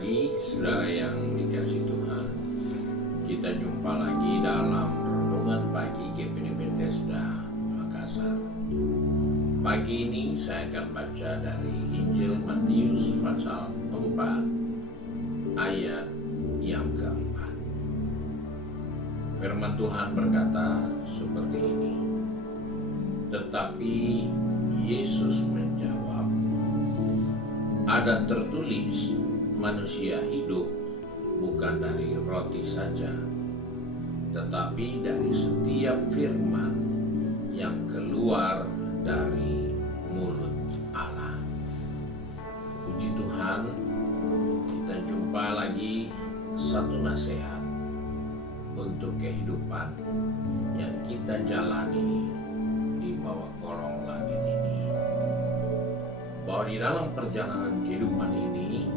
pagi, saudara yang dikasihi Tuhan. Kita jumpa lagi dalam Renungan Pagi GPD Bethesda, Makassar. Pagi ini saya akan baca dari Injil Matius pasal 4 ayat yang keempat. Firman Tuhan berkata seperti ini. Tetapi Yesus menjawab, ada tertulis, manusia hidup bukan dari roti saja, tetapi dari setiap firman yang keluar dari mulut Allah. Puji Tuhan, kita jumpa lagi satu nasihat untuk kehidupan yang kita jalani di bawah kolong langit ini. Bahwa di dalam perjalanan kehidupan ini,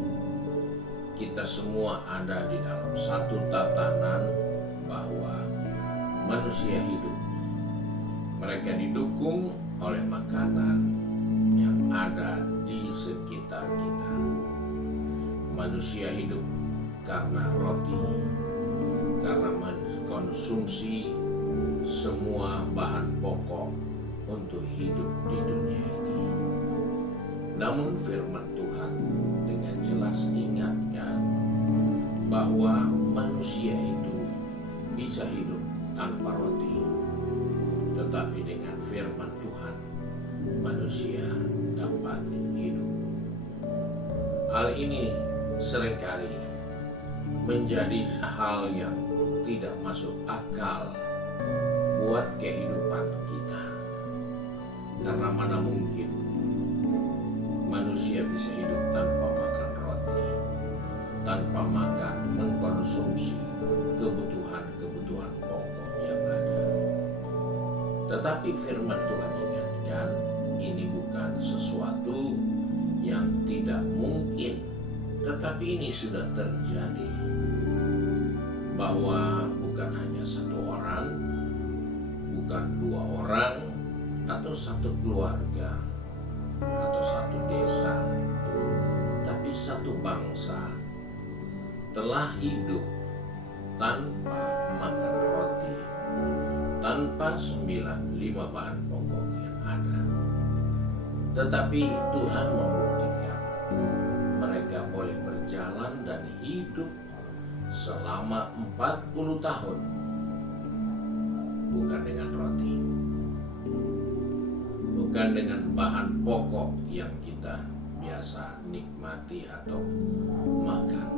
kita semua ada di dalam satu tatanan bahwa manusia hidup. Mereka didukung oleh makanan yang ada di sekitar kita. Manusia hidup karena roti, karena mengkonsumsi semua bahan pokok untuk hidup di dunia ini. Namun firman Tuhan dengan jelas ingatkan bahwa manusia itu bisa hidup tanpa roti, tetapi dengan firman Tuhan manusia dapat hidup. Hal ini seringkali menjadi hal yang tidak masuk akal buat kehidupan kita. Karena mana mungkin manusia bisa hidup tanpa makan roti, tanpa makan mengkonsumsi kebutuhan pokok yang ada. Tetapi firman Tuhan ingatkan, ini bukan sesuatu yang tidak mungkin, tetapi ini sudah terjadi. Bahwa bukan hanya satu orang, bukan dua orang, atau satu keluarga, atau satu desa, tapi satu bangsa telah hidup tanpa makan roti, tanpa 5 bahan pokok yang ada. Tetapi Tuhan membuktikan mereka boleh berjalan dan hidup selama 40 tahun bukan dengan roti, bukan dengan bahan pokok yang kita biasa nikmati atau makan.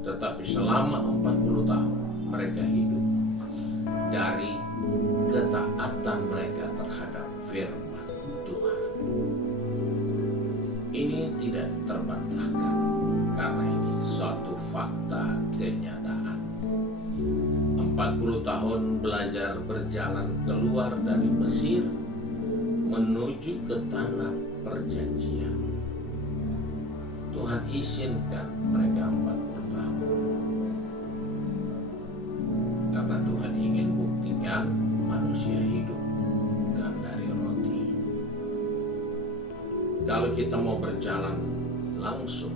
Tetapi selama 40 tahun mereka hidup dari ketaatan mereka terhadap firman Tuhan. Ini tidak terbantahkan karena ini suatu fakta kenyataan. 40 tahun belajar berjalan keluar dari Mesir menuju ke tanah perjanjian. Tuhan izinkan mereka 40 tahun. Karena Tuhan ingin buktikan manusia hidup bukan dari roti. Kalau kita mau berjalan langsung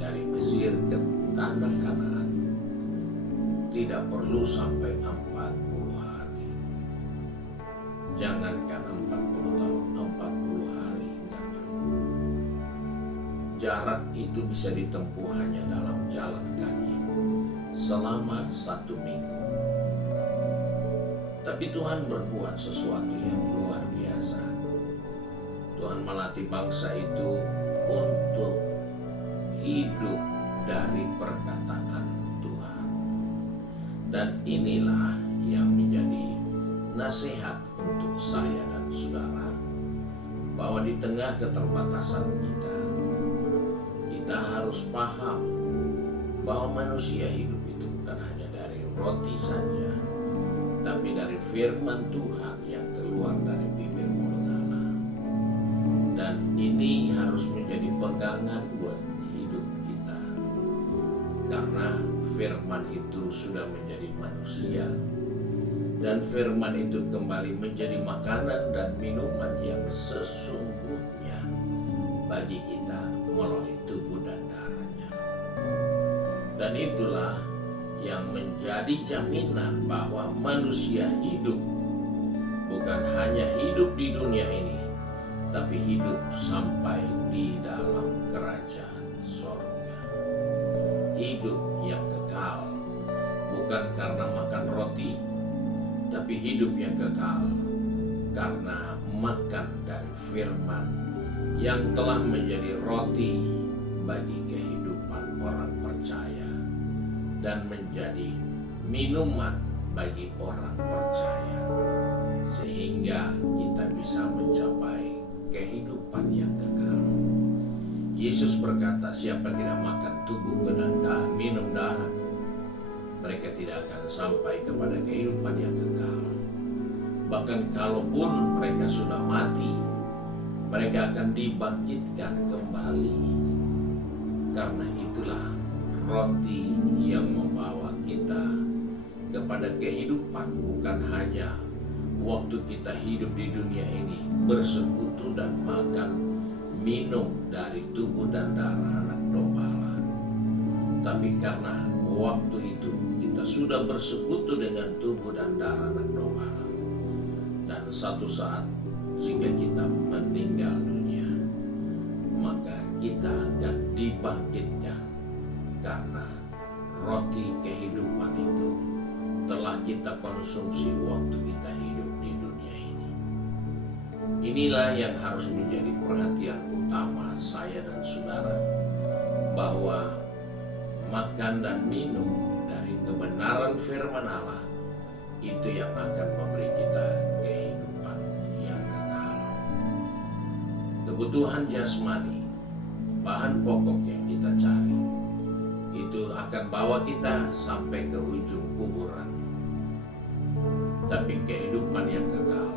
dari Mesir ke tanah Kanaan, tidak perlu sampai 40 hari. Jangankan 40 tahun, 40 hari enggak perlu. Jarak itu bisa ditempuh hanya dalam jalan kaki selama 1 minggu. Tapi Tuhan berbuat sesuatu yang luar biasa. Tuhan melatih bangsa itu untuk hidup dari perkataan Tuhan. Dan inilah yang menjadi nasihat untuk saya dan saudara, bahwa di tengah keterbatasan kita harus paham bahwa manusia hidup itu bukan hanya dari roti saja, tapi dari firman Tuhan yang keluar dari bibir mulut Allah. Dan ini harus menjadi pegangan buat hidup kita, karena firman itu sudah menjadi manusia, dan firman itu kembali menjadi makanan dan minuman yang sesungguhnya bagi kita melalui tubuh dan darahnya. Dan itulah yang menjadi jaminan bahwa manusia hidup bukan hanya hidup di dunia ini, tapi hidup sampai di dalam kerajaan sorga. Hidup yang kekal, bukan karena makan roti, tapi hidup yang kekal karena makan dari firman yang telah menjadi roti bagi kehidupan orang percaya dan menjadi minuman bagi orang percaya, sehingga kita bisa mencapai kehidupan yang kekal. Yesus berkata, siapa tidak makan tubuhku dan minum darahku, mereka tidak akan sampai kepada kehidupan yang kekal. Bahkan kalaupun mereka sudah mati, mereka akan dibangkitkan kembali. Karena itulah roti yang membawa kita kepada kehidupan, bukan hanya waktu kita hidup di dunia ini bersekutu dan makan minum dari tubuh dan darah anak domba Allah, tapi karena waktu itu kita sudah bersekutu dengan tubuh dan darah anak domba Allah, dan satu saat jika kita meninggal dunia, maka kita akan dibangkitkan karena roti kehidupan itu telah kita konsumsi waktu kita hidup di dunia ini. Inilah yang harus menjadi perhatian utama saya dan saudara, bahwa makan dan minum dari kebenaran firman Allah itu yang akan memberi kita kehidupan yang kekal. Kebutuhan jasmani, bahan pokok yang kita cari, itu akan bawa kita sampai ke ujung kuburan. Tapi kehidupan yang kekal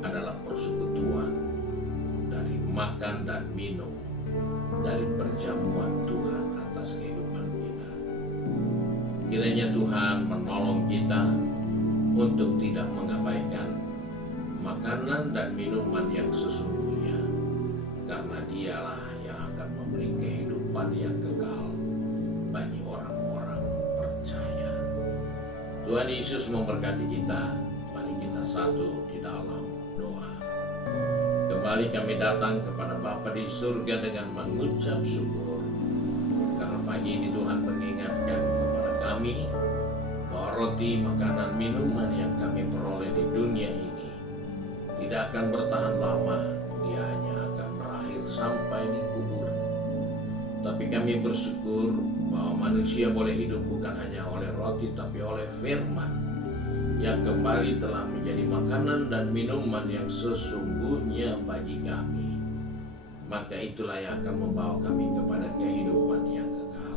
adalah persekutuan dari makan dan minum dari perjamuan Tuhan atas kehidupan kita. Kiranya Tuhan menolong kita untuk tidak mengabaikan makanan dan minuman yang sesungguhnya, karena Dialah yang akan memberi kehidupan yang kekal bagi orang-orang percaya. Tuhan Yesus memberkati kita. Mari kita satu di dalam doa. Kembali kami datang kepada Bapa di surga dengan mengucap syukur, karena pagi ini Tuhan mengingatkan kepada kami bahwa roti, makanan, minuman yang kami peroleh di dunia ini tidak akan bertahan lama. Dia hanya akan berakhir sampai di kubur. Tapi kami bersyukur bahwa manusia boleh hidup bukan hanya oleh roti, tapi oleh firman yang kembali telah menjadi makanan dan minuman yang sesungguhnya bagi kami. Maka itulah yang akan membawa kami kepada kehidupan yang kekal.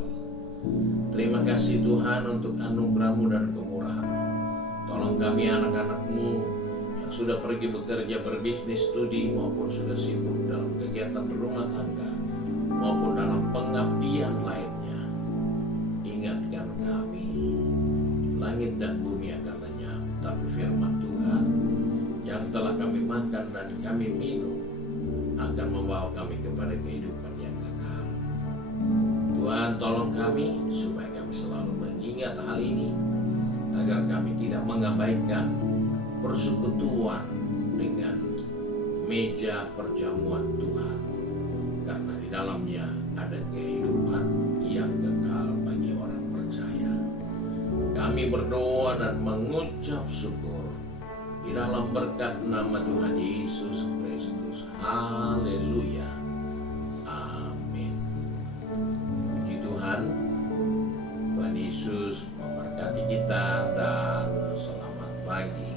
Terima kasih Tuhan untuk anugerah-Mu dan kemurahan. Tolong kami anak-anak-Mu yang sudah pergi bekerja, berbisnis, studi, maupun sudah sibuk dalam kegiatan berumah tangga, maupun dalam pengabdian lainnya. Ingatkan kami, langit dan bumi akan lenyap, tapi firman Tuhan yang telah kami makan dan kami minum akan membawa kami kepada kehidupan yang kekal. Tuhan, tolong kami supaya kami selalu mengingat hal ini, agar kami tidak mengabaikan persekutuan dengan meja perjamuan Tuhan, karena di dalamnya ada kehidupan yang kekal bagi orang percaya. Kami berdoa dan mengucap syukur di dalam berkat nama Tuhan Yesus Kristus. Haleluya. Amin. Puji Tuhan. Tuhan Yesus memberkati kita dan selamat pagi.